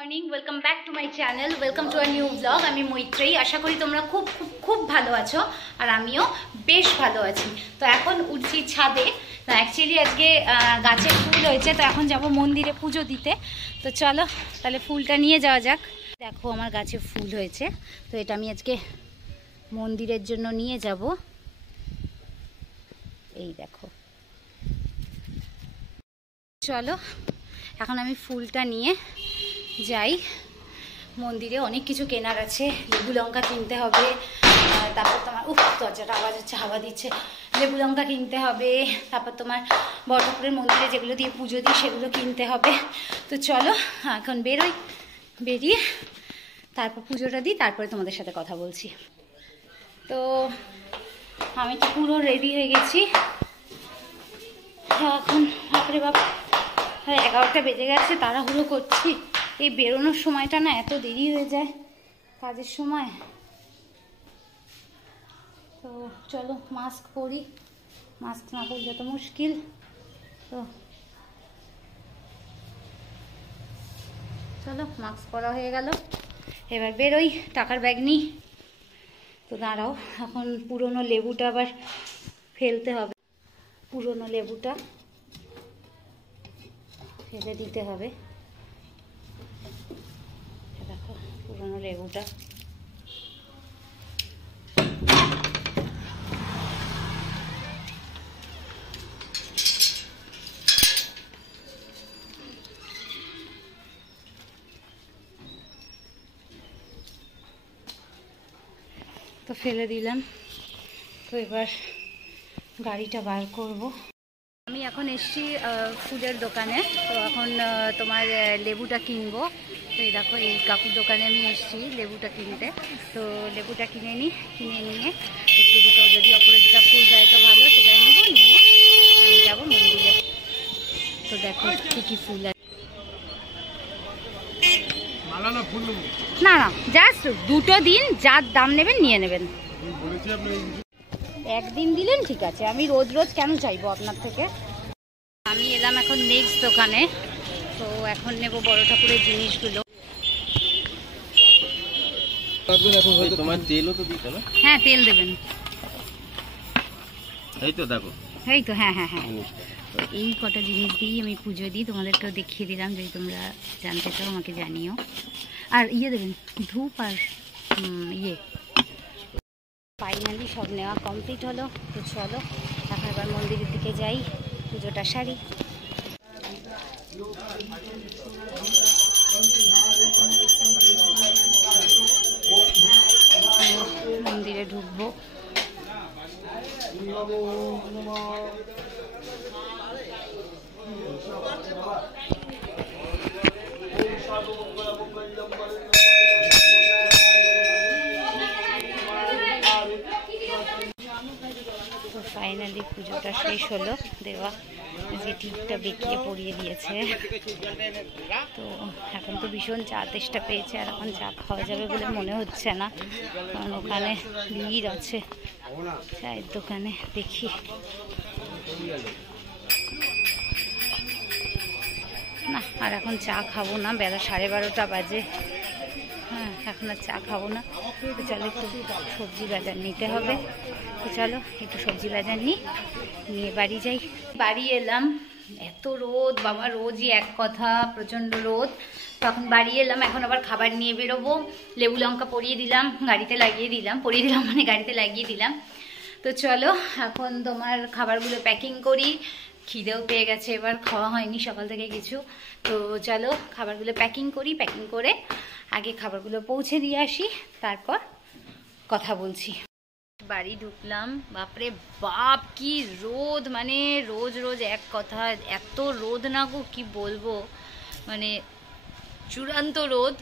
Morning, welcome back to my channel, welcome to a new blog. আমি মৈত্রেয়ী। আশা করি তোমরা খুব খুব খুব ভালো আছো, আর আমিও বেশ ভালো আছি। তো এখন উঠছি ছাদে। না, অ্যাকচুয়ালি আজকে গাছের ফুল হয়েছে, তো এখন যাব মন্দিরে পুজো দিতে। তো চলো তাহলে ফুলটা নিয়ে যাওয়া যাক। দেখো আমার গাছে ফুল হয়েছে, তো এটা আমি আজকে মন্দিরের জন্য নিয়ে যাব। এই দেখো, চলো এখন আমি ফুলটা নিয়ে যাই মন্দিরে। অনেক কিছু কেনার আছে, লেবু লঙ্কা কিনতে হবে, তারপর তোমার দরজাটা আওয়াজ হচ্ছে, হাওয়া দিচ্ছে। লেবু লঙ্কা কিনতে হবে, তারপর তোমার বড় ঠাকুরের মন্দিরে যেগুলো দিয়ে পুজো দিই সেগুলো কিনতে হবে। তো চলো এখন বেরোই, বেরিয়ে তারপর পুজোটা দিই, তারপরে তোমাদের সাথে কথা বলছি। তো আমি তো পুরো রেডি হয়ে গেছি। এখন বাপরে বাপ 11টা বেজে গেছে, তাড়াহুড়ো করছি। এই বেরোনোর সময়টা না এত দেরি হয়ে যায় কাজের সময়। তো চলো মাস্ক পরি, মাস্ক না পরলে তো মুশকিল। তো চলো মাস্ক পরা হয়ে গেল, এবার বেরোই, টাকার ব্যাগ নিই। তো দাঁড়াও, এখন পুরনো লেবুটা আবার ফেলতে হবে। পুরনো লেবুটা ফেলে দিতে হবে। দেখো পুরনো লেবুটা। তো ফেলে দিলাম। তো এবার গাড়িটা বার করব। আমি এখন এসছি ফুলের দোকানে। তো এখন তোমার লেবুটা কিনবো। তো এই দেখো, এই কাকুর দোকানে আমি এসছি লেবুটা কিনতে। তো লেবুটা কিনে নিই, কিনে নিয়ে একটু দুটো যদি অপরাজিতা ফুল দেয় তো ভালো, সেটা নেবো, নিয়ে আমি যাবো মন্দিরে। তো দেখো কী কী ফুল আছে। না না, জাস্ট দুটো দিন, যার দাম নেবেন নিয়ে নেবেন। একদিন দিলেন ঠিক আছে, আমি রোজ রোজ কেন চাইবো আপনার থেকে। আমি এলাম এখন নেক্সট দোকানে। তো এখন নেব বড় ঠাকুরের জিনিসগুলো। হ্যাঁ, তেল দেবেন। এই তো দেখো, এই তো, হ্যাঁ হ্যাঁ হ্যাঁ। এই কটা জিনিস দিয়েই আমি পুজো দিই, তোমাদেরকেও দেখিয়ে দিলাম, যদি তোমরা জানতে চাও আমাকে জানিও। আর ইয়ে দেবেন, ধূপ আর ইয়ে। ফাইনালি সব নেওয়া কমপ্লিট হলো। তো চলো এখন এবার মন্দিরের দিকে যাই, পুজোটা সারি। মন্দিরে ঢুকবো। তো ফাইনালি পুজোটা শেষ হলো দেওয়া, যে টিপটা বেঁকিয়ে পরিয়ে দিয়েছে। তো এখন তো ভীষণ চা তেষ্টা পেয়েছে, আর এখন চা খাওয়া যাবে বলে মনে হচ্ছে না, কারণ ওখানে ভিড় আছে চায়ের দোকানে। দেখি না, আর এখন চা খাবো না, বেলা 12:30 বাজে। হ্যাঁ, এখন আর চা খাবো না। তো চলো একটু সবজি বাজার নিতে হবে। তো চলো একটু সবজি বাজার নিয়ে বাড়ি যাই। বাড়ি এলাম, এত রোদ বাবা, রোজই এক কথা, প্রচণ্ড রোদ। তখন বাড়ি এলাম, এখন আবার খাবার নিয়ে বেরোবো। লেবু লঙ্কা পরিয়ে দিলাম, গাড়িতে লাগিয়ে দিলাম, পরিয়ে দিলাম মানে গাড়িতে লাগিয়ে দিলাম। তো চলো এখন তোমার খাবারগুলো প্যাকিং করি। খিদেও পেয়ে গেছে, এবার খাওয়া হয়নি সকাল থেকে কিছু। তো চলো খাবারগুলো প্যাকিং করি, প্যাকিং করে আগে খাবারগুলো পৌঁছে দিয়ে আসি, তারপর কথা বলছি। বাড়ি ঢুকলাম, বাপরে বাপ কি রোদ, মানে রোজ রোজ এক কথা, এত রোদ না গো কি বলবো, মানে চূড়ান্ত রোদ।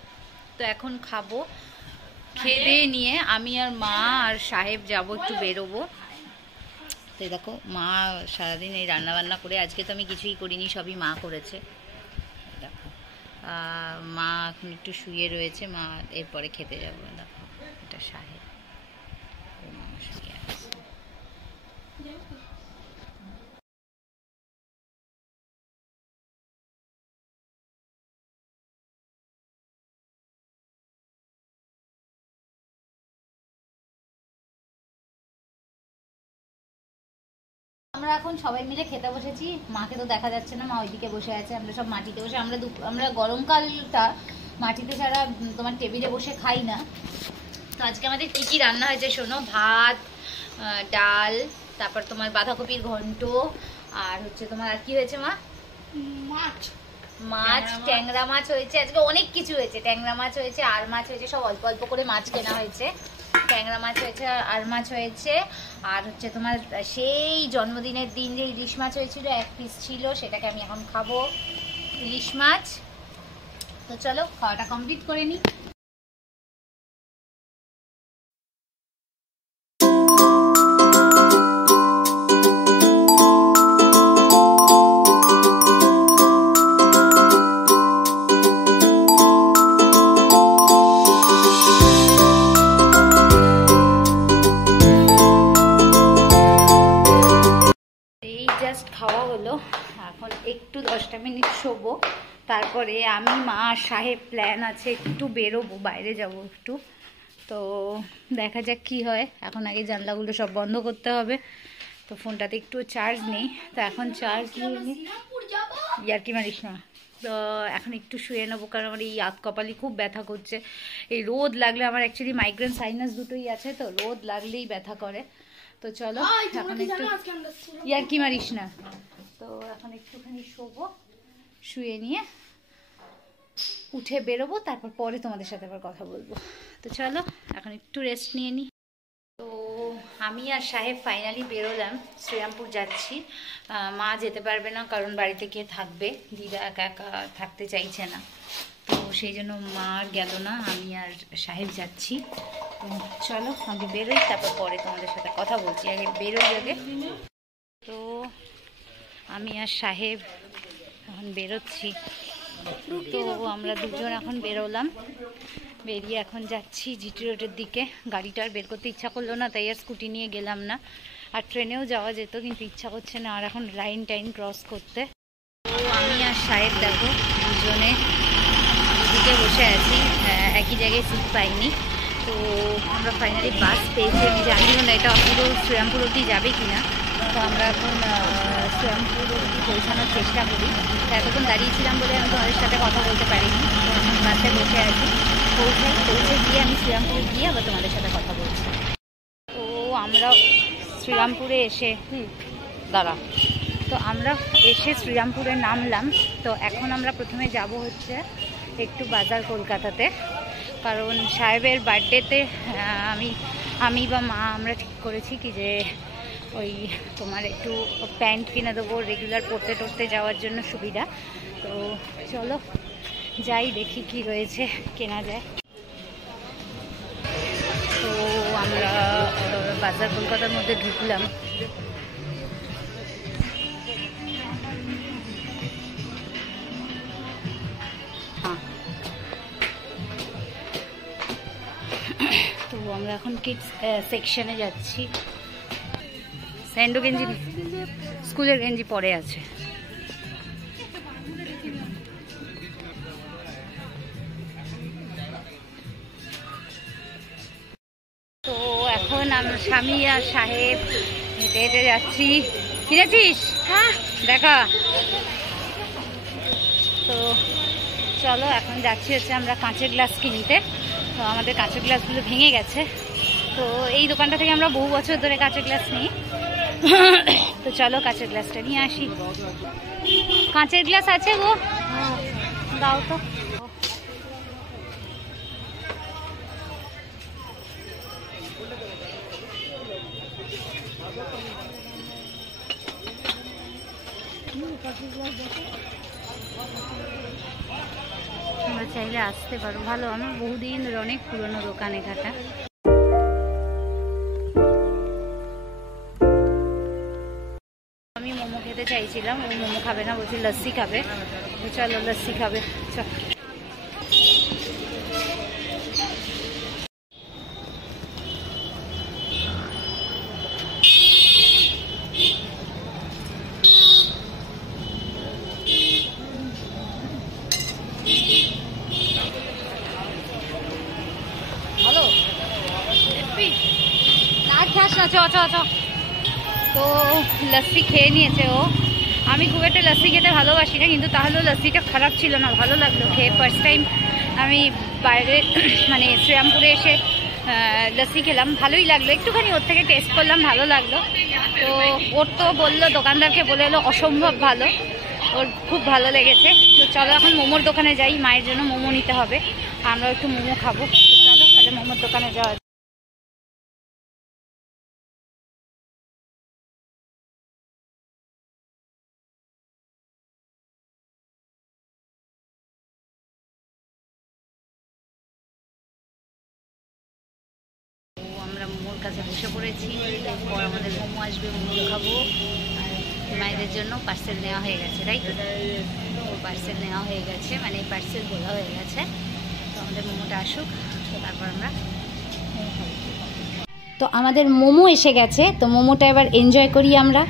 তো এখন খাবো, খেয়ে নিয়ে আমি আর মা আর সাহেব যাব, একটু বেরোবো। তো দেখো মা সারাদিন এই রান্নাবান্না করে, আজকে তো আমি কিছুই করিনি, সবই মা করেছে। দেখো মা এখন একটু শুয়ে রয়েছে, মা এরপরে খেতে যাবো। দেখো এটা সাহেব, মা শুয়ে আছে। আমরা এখন সবাই মিলে খেতে বসেছি। মাকে তো দেখা যাচ্ছে না, মা ওইদিকে বসে আছে, আমরা সব মাটিতে বসে। আমরা গরমকালটা মাটিতে ছাড়া তোমার টেবিলে বসে খাই না। তো আজকে আমাদের কী কী রান্না হয়েছে শোনো। ভাত, ডাল, তারপর তোমার বাঁধাকপির ঘন্ট, আর হচ্ছে তোমার আর কি হয়েছে মা? মাছ, ট্যাংরা মাছ হয়েছে। আজকে অনেক কিছু হয়েছে। ট্যাংরা মাছ হয়েছে, আর মাছ হয়েছে, সব অল্প অল্প করে মাছ কেনা হয়েছে। ট্যাংরা মাছ হয়েছে, আর মাছ হয়েছে, আর হচ্ছে তোমার সেই জন্মদিনের দিন যে ইলিশ মাছ হয়েছিল, 1 পিস ছিল, সেটাকে আমি এখন খাবো, ইলিশ মাছ। তো চলো খাওয়াটা কমপ্লিট করে নিই। খাওয়া হলো, এখন একটু 10টা মিনিট শোবো, তারপরে আমি মা সাহেব প্ল্যান আছে একটু বেরোবো, বাইরে যাবো একটু। তো দেখা যাক কি হয়। এখন আগে জানলাগুলো সব বন্ধ করতে হবে। তো ফোনটাতে একটু চার্জ নেই, তো এখন চার্জ নিয়ে আর কি মারিস না। তো এখন একটু শুয়ে নেবো, কারণ আমার এই হাত কপালি খুব ব্যথা করছে। এই রোদ লাগলে, আমার অ্যাকচুয়ালি মাইগ্রেন সাইনাস দুটোই আছে, তো রোদ লাগলেই ব্যথা করে। তো চলো এখন একটু ইয়ার কি মারিস না। তো এখন একটুখানি শোবো, শুয়ে নিয়ে উঠে বেরোবো, তারপর পরে তোমাদের সাথে আবার কথা বলবো। তো চলো এখন একটু রেস্ট নিয়ে নিই। তো আমি আর সাহেব ফাইনালি বেরোলাম, শ্রীরামপুর যাচ্ছি। মা যেতে পারবে না, কারণ বাড়িতে কে থাকবে, দিদা একা একা থাকতে চাইছে না, তো সেই জন্য মা আর গেল না, আমি আর সাহেব যাচ্ছি। তো চলো আগে বেরোই, তারপর পরে তোমাদের সাথে কথা বলছি। আগে বেরোই আগে। তো আমি আর সাহেব এখন বেরোচ্ছি। তো আমরা দুজন এখন বেরোলাম, বেরিয়ে এখন যাচ্ছি জিটি রোডের দিকে। গাড়িটা আর বের করতে ইচ্ছা করলো না, তাই আর স্কুটি নিয়ে গেলাম না। আর ট্রেনেও যাওয়া যেত, কিন্তু ইচ্ছা করছে না আর এখন লাইন টাইন ক্রস করতে। তো আমি আর সাহেব দেখো দুজনে দিকে বসে আছি, একই জায়গায় সিট পাইনি। তো আমরা ফাইনালি বাস পেয়েছি। আমি জানি না এটা পুরো শ্রীরামপুর অবধি যাবে কিনা। তো আমরা এখন শ্রীরামপুর অবধি পৌঁছানোর চেষ্টা করি। তো এতক্ষণ দাঁড়িয়েছিলাম বলে আমি তোমাদের সাথে কথা বলতে পারিনি। তো এখন বাসে বসে আছি, পৌঁছে গিয়ে আমি শ্রীরামপুর গিয়ে আবার তোমাদের সাথে কথা বলছি। তো আমরা শ্রীরামপুরে এসে তো আমরা এসে শ্রীরামপুরে নামলাম। তো এখন আমরা প্রথমে যাব হচ্ছে একটু বাজার কলকাতাতে, কারণ সাহেবের বার্থডেতে আমি বা মা আমরা ঠিক করেছি কি যে ওই তোমার একটু প্যান্ট কিনে দেবো, রেগুলার পরতে টরতে যাওয়ার জন্য সুবিধা। তো চলো যাই, দেখি কি রয়েছে কেনা যায়। তো আমরা বাজার কলকাতার মধ্যে ঢুকলাম। তো আমরা এখন কিডস সেকশনে যাচ্ছি। স্যান্ডো গেঞ্জি, স্কুলের গেঞ্জি পরে আছে। তো এখন আমরা স্বামী আর সাহেব হেঁটে হেঁটে যাচ্ছি। কিনেছিস? হ্যাঁ দেখা। তো চলো এখন যাচ্ছি হচ্ছে আমরা কাঁচের গ্লাস কিনতে। তো আমাদের কাঁচের গ্লাসগুলো ভেঙে গেছে। তো এই দোকানটা থেকে আমরা বহু বছর ধরে কাঁচের গ্লাস নিই। তো চলো কাঁচের গ্লাসটা নিয়ে আসি। কাঁচের গ্লাস আছে গো, দাও তো। তোমরা চাইলে আসতে পারো, ভালো। আমার বহুদিন অনেক পুরনো দোকান এখানটা। আমি মোমো খেতে চাইছিলাম, ও মোমো খাবে না, বলছি লস্যি খাবে। তো চলো লস্যি খাবে, চল। ভালো না, খাস না, চ চ চ। তো লস্যি খেয়ে নিয়েছে ও। আমি খুব একটা লস্যি খেতে ভালোবাসি না, কিন্তু তাহলেও লস্যিটা খারাপ ছিল না, ভালো লাগলো খেয়ে। ফার্স্ট টাইম আমি বাইরে মানে শ্রীরামপুরে এসে লস্যি খেলাম, ভালোই লাগলো। একটুখানি ওর থেকে টেস্ট করলাম, ভালো লাগলো। তো ওর তো বললো, দোকানদারকে বলে এলো অসম্ভব ভালো, ওর খুব ভালো লেগেছে। তো চলো এখন মোমোর দোকানে যাই, মায়ের জন্য মোমো নিতে হবে, আমরাও একটু মোমো খাবো। তো চলো তাহলে মোমোর দোকানে যাওয়া। আমরা মোমোর কাছে বসে পড়েছি, এরপর আমাদের মোমো আসবে, মোমো খাবো। আর মায়েদের জন্য পার্সেল নেওয়া হয়ে গেছে, তাই তো? পার্সেল নেওয়া হয়ে গেছে, মানে পার্সেল বলা হয়ে গেছে। তো আমাদের মোমোটা আসুক, তো তারপর আমরা মোমো খাবো। তো আমাদের মোমো এসে গেছে, তো মোমোটা এবার এনজয় করি আমরা।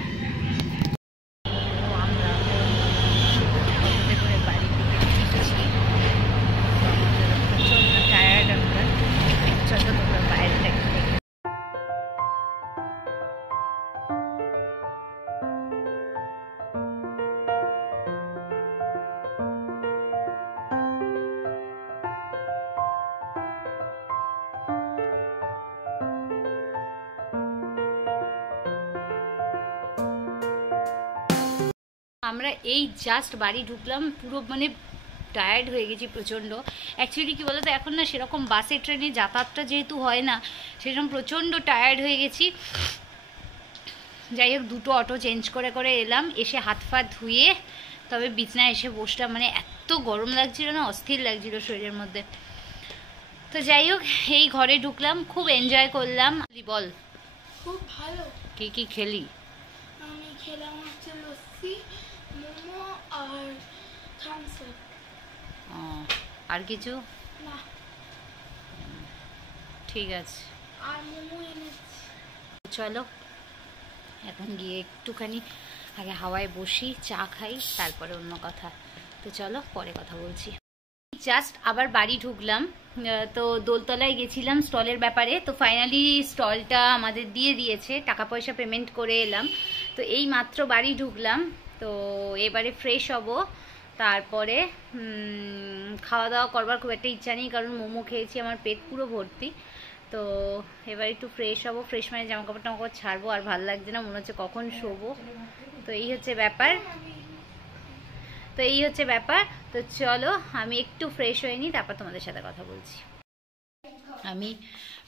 আমরা এই জাস্ট বাড়ি ঢুকলাম, পুরো মানে টায়ার্ড হয়ে গেছি প্রচণ্ড। অ্যাকচুয়ালি কী বলতো, এখন না সেরকম বাসে ট্রেনে যাতায়াতটা যেহেতু হয় না, সেরকম প্রচণ্ড টায়ার্ড হয়ে গেছি। যাই হোক, দুটো অটো চেঞ্জ করে করে এলাম, এসে হাত পা ধুয়ে তবে বিছনায় এসে বসলাম। মানে এত গরম লাগছিল না, অস্থির লাগছিল শরীরের মধ্যে। তো যাই হোক, এই ঘরে ঢুকলাম, খুব এনজয় করলাম। বল, খুব ভালো। কি কি খেলি? আমি খেলাম হচ্ছে লস্যি, মোমো আর থামস আপ। আর কিছু না, ঠিক আছে। আর মোমো এনেছি। চলো এখন গিয়ে একটুখানি আগে হাওয়ায় বসি, চা খাই, তারপরে অন্য কথা। তো চলো পরে কথা বলছি। জাস্ট আবার বাড়ি ঢুকলাম। তো দোলতলায় গেছিলাম স্টলের ব্যাপারে, তো ফাইনালি স্টলটা আমাদের দিয়ে দিয়েছে, টাকা পয়সা পেমেন্ট করে এলাম। তো এই মাত্র বাড়ি ঢুকলাম, তো এবারে ফ্রেশ হব, তারপরে খাওয়া দাওয়া করবার খুব একটা ইচ্ছা নেই, কারণ মোমো খেয়েছি, আমার পেট পুরো ভর্তি। তো এবার একটু ফ্রেশ হব, ফ্রেশ মানে জামা কাপড় টামা কাপড় ছাড়বো, আর ভালো লাগছে না, মনে হচ্ছে কখন শোবো। তো এই হচ্ছে ব্যাপার। তো চলো আমি একটু ফ্রেশ হয়ে নিই, তারপর তোমাদের সাথে কথা বলছি। আমি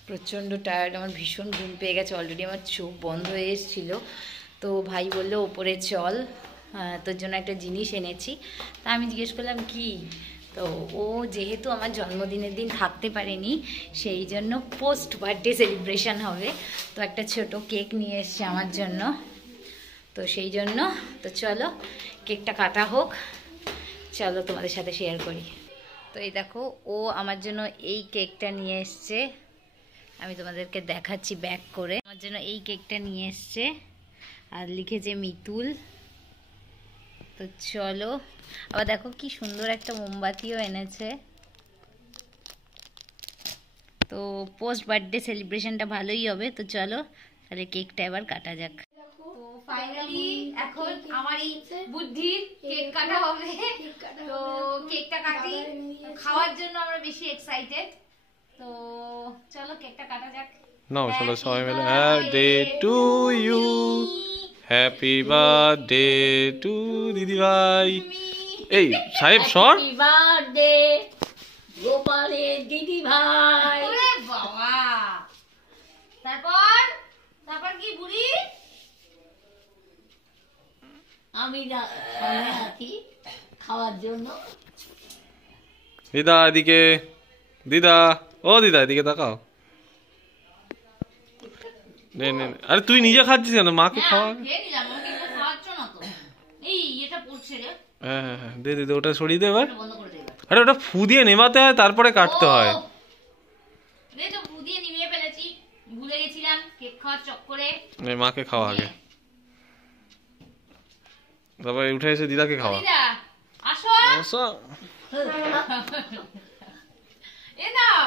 প্রচণ্ড টায়ার্ড, আমার ভীষণ ঘুম পেয়ে গেছে, অলরেডি আমার চোখ বন্ধ হয়ে এসেছিলো। তো ভাই বললো ওপরে চল, তোর জন্য একটা জিনিস এনেছি। তা আমি জিজ্ঞেস করলাম কি? তো ও যেহেতু আমার জন্মদিনের দিন থাকতে পারেনি, সেই জন্য পোস্ট বার্থডে সেলিব্রেশন হবে, তো একটা ছোট কেক নিয়ে এসছে আমার জন্য। তো সেই জন্য তো চলো কেকটা কাটা হোক, চলো তোমাদের সাথে শেয়ার করি। তো এই দেখো, ও আমার জন্য এই কেকটা নিয়ে এসছে, আমি তোমাদেরকে দেখাচ্ছি ব্যাক করে। আমার জন্য এই কেকটা নিয়ে এসছে আর লিখেছে মিতুল। তো চলো, আবার দেখো কি সুন্দর একটা মোমবাতিও এনেছে। তো পোস্ট বার্থডে সেলিব্রেশনটা ভালোই হবে। তো চলো তাহলে কেকটা এবার কাটা যাক। তো ফাইনালি এখন আমার এই বুদ্ধির কেক কাটা হবে। তো কেকটা কাটি, খাওয়ার জন্য আমরা বেশি এক্সাইটেড। তো চলো কেকটা কাটা যাক। নাও চলো সবাই মিলে birthday to you, happy birthday to দিদি ভাই। এই সাহেব সর, হ্যাপি বার্থডে গোপালের দিদি ভাই। ওরে বাবা, তারপর তারপর কি বুড়ি? আমি সামনে আছি খাওয়ার জন্য। দিদা এদিকে, দিদা ও দিদা এদিকে তাকাও। নে নে, আরে তুই নিজে খাচ্ছিস কেন? মাকে খাওয়া। খেয়ে নিলাম, আমাকে এটা খাওয়াচ্ছ না তো। এই এটা পড়ছে রে। হ্যাঁ হ্যাঁ হ্যাঁ, দে দে ওটা সরিয়ে দে এবার। বন্ধ করে দে এবার। আরে ওটা ফু দিয়ে নেভাতে হয়, তারপরে কাটতে হয়। রে তো ফু দিয়ে নিভিয়ে ফেলেছি, ভুলে গেছিলাম কেক খাওয়ার চক্করে। মাকে খাওয়া আগে, তারপরে উঠে এসে দিদাকে খাওয়া। দিদা আসো, আসো। এ নাও,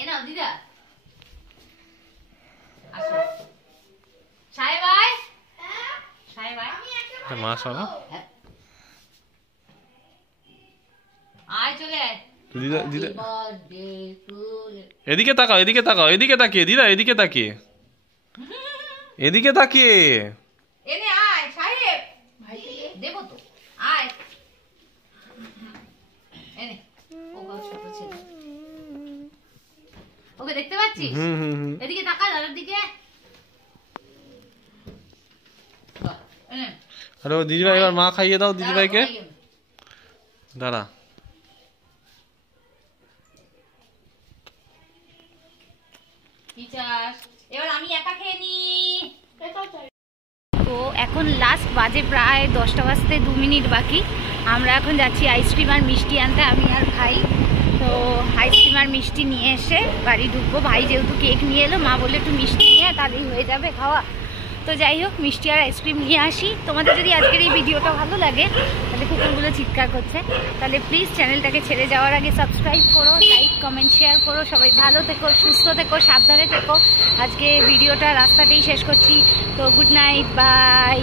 এ নাও দিদা আসো। সাহেব ভাই, সাহেব ভাই, মা শোনা আয় চলে আয়। দিদা দিদা বার্থডে টু এদিকে তাকাও, এদিকে তাকাও, এদিকে তাকিয়ে দিদা, এদিকে তাকিয়ে, এদিকে তাকিয়ে। এনে আয় সাহেব, দেবো তো, আয় এনে। ওকে ছোট ছেলে, ওকে দেখতে পাচ্ছিস? হুম হুম হুম। এদিকে তাকা, দাদার দিকে। এনে আরে ও দিদিভাই এবার মা খাইয়ে দাও দিদিভাইকে। দাঁড়া এবার আমি একা খেয়ে নি। এটা চাই। তো এখন লাস্ট বাজে প্রায় 10টা বাজতে 2 মিনিট বাকি। আমরা এখন যাচ্ছি আইসক্রিম আর মিষ্টি আনতে, আমি আর ভাই। তো আইসক্রিম আর মিষ্টি নিয়ে এসে বাড়ি ঢুকবো। ভাই যেহেতু কেক নিয়ে এলো, মা বলে একটু মিষ্টি নিয়ে তাহলেই হয়ে যাবে খাওয়া। তো যাই হোক, মিষ্টি আর আইসক্রিম নিয়ে আসি। তোমাদের যদি আজকের এই ভিডিওটা ভালো লাগে, তাহলে কুকুরগুলো চিৎকার করছে, তাহলে প্লিজ চ্যানেলটাকে ছেড়ে যাওয়ার আগে সাবস্ক্রাইব করো, লাইক কমেন্ট শেয়ার করো। সবাই ভালো থেকো, সুস্থ থেকো, সাবধানে থেকো। আজকে ভিডিওটা রাস্তাতেই শেষ করছি। তো গুড নাইট, বাই।